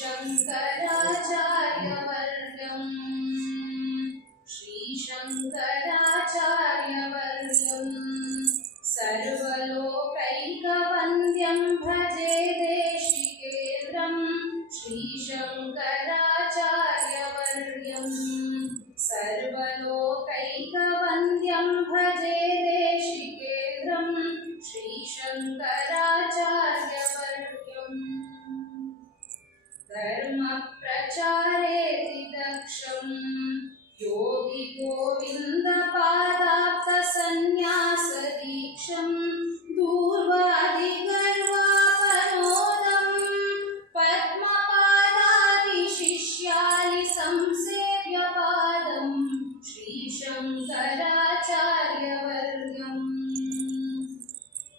श्रीशङ्कराचार्यवर्यं सर्वलोकैकवन्द्यं भजे देशिकेन्द्रं श्रीशङ्कराचार्यवर्यं सर्वलोकैकवन्द्यं भजे देशिकेन्द्रं श्रीशङ्कराचार्यवर्यम् धर्मप्रचारेति दक्षं योगी गोविन्दपादाब्धसन्न्यासदीक्षं दूर्वादिगर्वापनोदं पद्मपादादिशिष्यालि संसेव्यपादं श्रीशङ्कराचार्यवर्यम्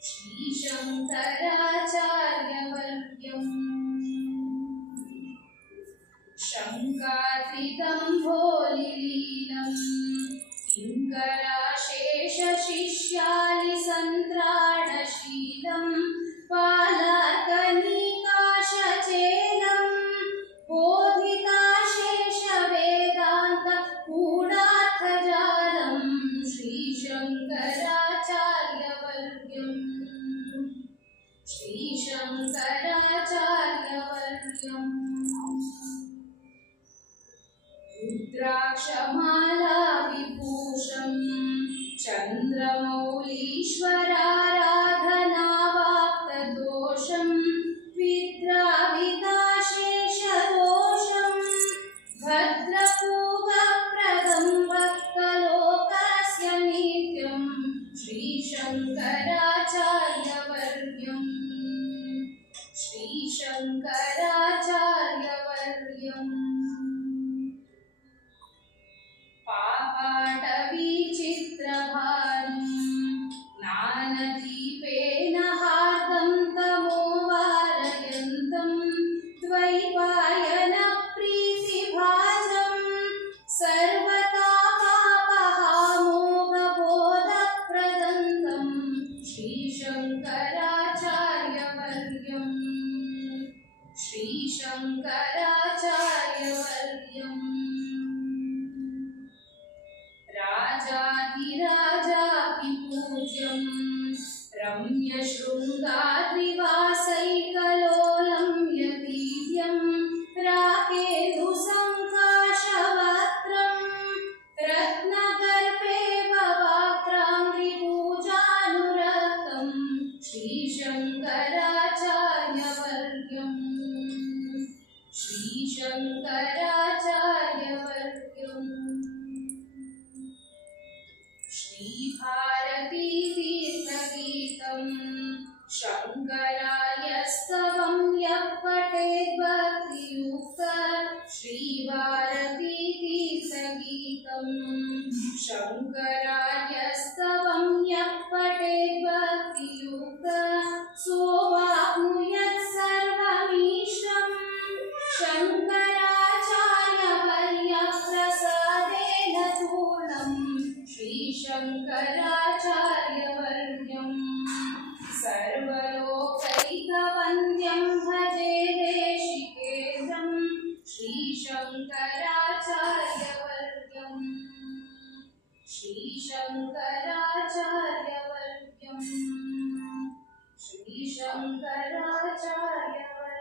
श्रीशङ्कराचार्यवर्यम् शङ्कात्रिदम्भोलिलीलं किङ्कराशेषशिष्यालि सन्त्राणशीलं पालाकनिकाशचेलं बोधिताशेषवेदान्तगूढार्थजालं श्रीशङ्कराचार्यवर्यम् श्रीशङ्कराचार्यवर्यम् रुद्राक्षमाला विभूषं चन्द्रमौलीश्वराराधनावाप्तदोषं विद्राविताशेषदोषं भद्रपूगप्रदं भक्तलोकस्य नित्यं श्रीशङ्कराचार्यवर्यम् श्रीशङ्कराचार्यवर्यम् पापाटवीचित्रभानुं ज्ञानदीपेन हार्दं तमोवारयन्तं द्वैपायनप्रीतिभाजं सर्वतापापहामोघबोधप्रदन्तं श्रीशङ्कराचार्यवर्यम् श्रीशङ्कराचार्यवर्यम् राजाधिराजाभिपूज्यं रम्यशृङ्गाद्रिवासैकलोलं यतीन्द्रं राकेन्दुसङ्काशवक्त्रं रत्नगर्भे भवाक्राङ्घ्रिपूजानुरक्तं श्रीशङ्कराचार्यवर्यम् श्रीशङ्कराचार्यवर्यम् श्रीभारतीतीर्थगीतं शङ्करायस्तवं यः पठेत् भक्तियुक्तः श्रीभारतीतीर्थगीतं शङ्करायस्तवं यः पठेत् भक्तियुक्तः सोऽवाप्नुयात् सर्वमीश्वरं शङ्कराचार्यवर्यः प्रसादेन पूर्णम् श्रीशङ्कराचार्यवर्यम् सर्वलोकैकवन्द्यं भजे देशिकेन्द्रं श्रीशङ्कराचार्यवर्यम् श्रीशङ्कराचार्यवर्यम् श्रीशङ्कराचार्यवर्यम्।